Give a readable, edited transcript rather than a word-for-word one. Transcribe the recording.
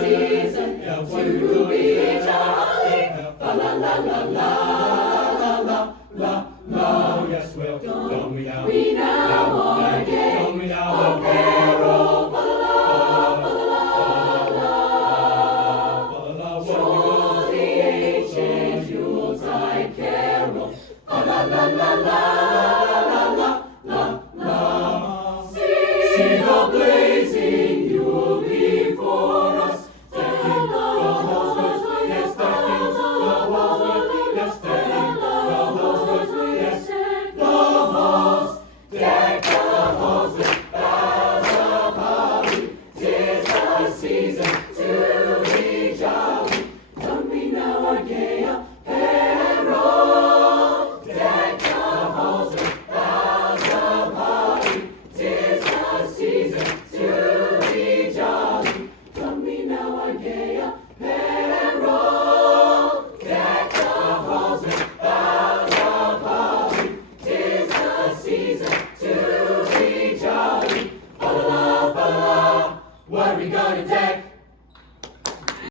season to be jolly. Fa la la la la la la la la. Yes, well, don't we now? We now are gay. Don't we now? A carol. Fa la la la la. Troll the ancient Yuletide carol. Fa la la la la la la la la. See the blazing Yule before us. Decking the halls with, yes, decking the halls with, yes, decking the halls with, yes, the halls. Deck the halls with boughs of holly. 'Tis the season to be jolly. Don't we now our gay apparel? Deck the halls with boughs of holly. 'Tis the season to be jolly. Don't we now our gay apparel? Deck the halls with boughs of holly. 'Tis the season to be jolly. Fa la la, what we gonna do?